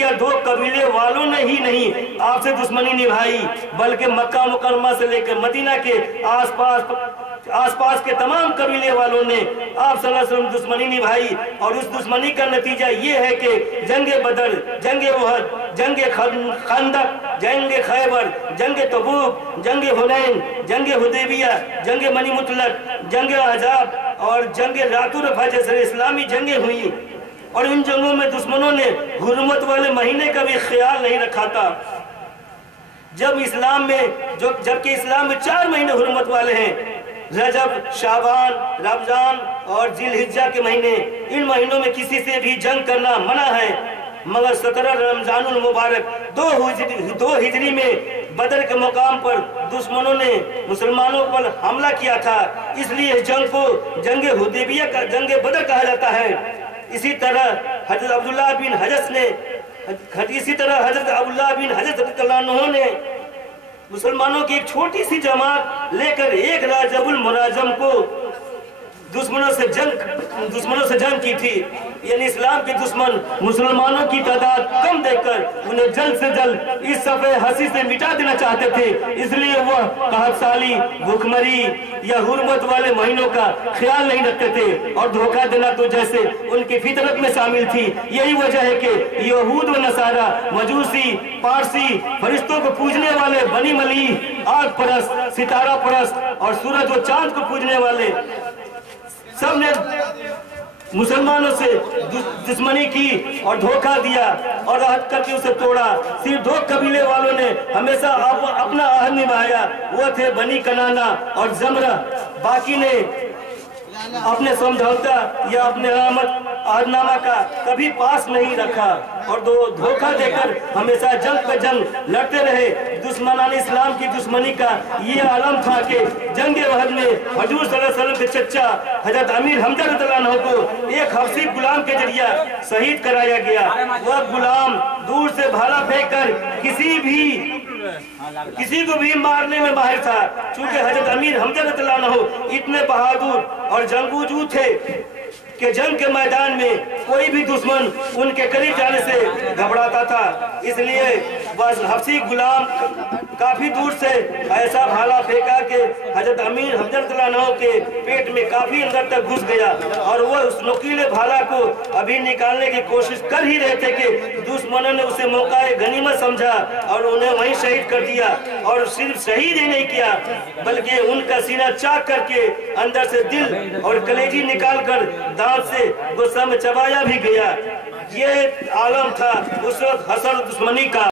ایک یا دو قبیلے والوں نے ہی نہیں آپ سے دشمنی نبھائی، بلکہ مکہ مکرمہ سے لے کر مدینہ کے آس پاس کے تمام قبیلے والوں نے آپ صلی اللہ علیہ وسلم دشمنی نبھائی، اور اس دشمنی کا نتیجہ یہ ہے کہ جنگ بدر، جنگ احد، جنگ خندق، جنگ خیبر، جنگ تبوک، جنگ حنین، جنگ حدیبیہ، جنگ منی مطلق، جنگ احزاب اور جنگ رات الرفع جیسے اسلامی جنگیں ہوئی، اور ان جنگوں میں دشمنوں نے حرمت والے مہینے کا بھی خیال نہیں رکھا تھا۔ جبکہ اسلام میں 4 مہینے حرمت والے ہیں، رجب، شعبان، رمضان اور ذی الحجہ کے مہینے، ان مہینوں میں کسی سے بھی جنگ کرنا منع ہے، مگر 17 رمضان المبارک 2 ہجری میں بدر کے مقام پر دشمنوں نے مسلمانوں پر حملہ کیا تھا، اس لیے اس جنگ کو جنگ حدیبیہ کا جنگ بدر کہا جاتا ہے۔ اسی طرح حضرت عبداللہ بن حجس رضی اللہ عنہ نے مسلمانوں کی ایک چھوٹی سی جماعت لے کر ایک رجب المنظم کو دشمنوں سے جنگ کی تھی، یعنی اسلام کے دشمن مسلمانوں کی تعداد کم دیکھ کر انہیں جلد سے جلد اس صفحے ہستی سے مٹا دینا چاہتے تھے، اس لیے وہ قحط سالی، بھوکمری یا حرمت والے مہینوں کا خیال نہیں رکھتے تھے، اور دھوکہ دینا تو جیسے ان کی فطرت میں شامل تھی۔ یہی وجہ ہے کہ یہود و نصارہ، مجوسی، پارسی، فرشتوں کو پوجنے والے، بنی ملیح، آگ پرست، ستارہ پرست اور سورج و چاند کو پوجنے والے سب نے مسلمانوں سے دشمنی کی اور دھوکہ دیا اور عہد کر کے اسے توڑا۔ صرف 2 قبیلے والوں نے ہمیشہ اپنا عہد نبھایا، وہ تھے بنی کنانہ اور زمرہ، باقی نے اپنے سمجھوتا یا اپنے عہد نامہ کا کبھی پاس نہیں رکھا اور دھوکہ دے کر ہمیشہ جنگ پہ جنگ لڑتے رہے۔ دشمنان اسلام کی دشمنی کا یہ عالم تھا کہ جنگ احد میں حضور صلی اللہ علیہ وسلم کے چچا حضرت امیر حمزہ رضی اللہ عنہ کو ایک حبشی غلام کے ذریعہ شہید کرایا گیا۔ وہ غلام دور سے بھالا پھینک کر کسی کو بھی مارنے میں ماہر تھا، چونکہ حضرت امیر حمزہ رضی اللہ عنہ اتنے بہادر اور جنگجو تھے کہ جنگ کے میدان میں کوئی بھی دشمن ان کے قریب جانے سے گھبراتا تھا، اس لیے بس حبشی غلام کافی دور سے ایسا بھالا پھینکا کہ حضرت امیر حمزہ رضی اللہ عنہ کے پیٹ میں کافی اندر تک گھس گیا، اور وہ اس نوکیلے بھالا کو ابھی نکالنے کی کوشش کر ہی رہے تھے کہ دشمنوں نے اسے موقع غنیمت سمجھا اور انہیں وہیں شہید کر دیا، اور صرف شہید ہی نہیں کیا بلکہ ان کا سینہ چاک کر کے اندر سے دل اور کلیجی نکال کر دانت سے غصہ میں چبایا بھی گیا۔ یہ عالم تھا اس وقت حسد دشمنی کا۔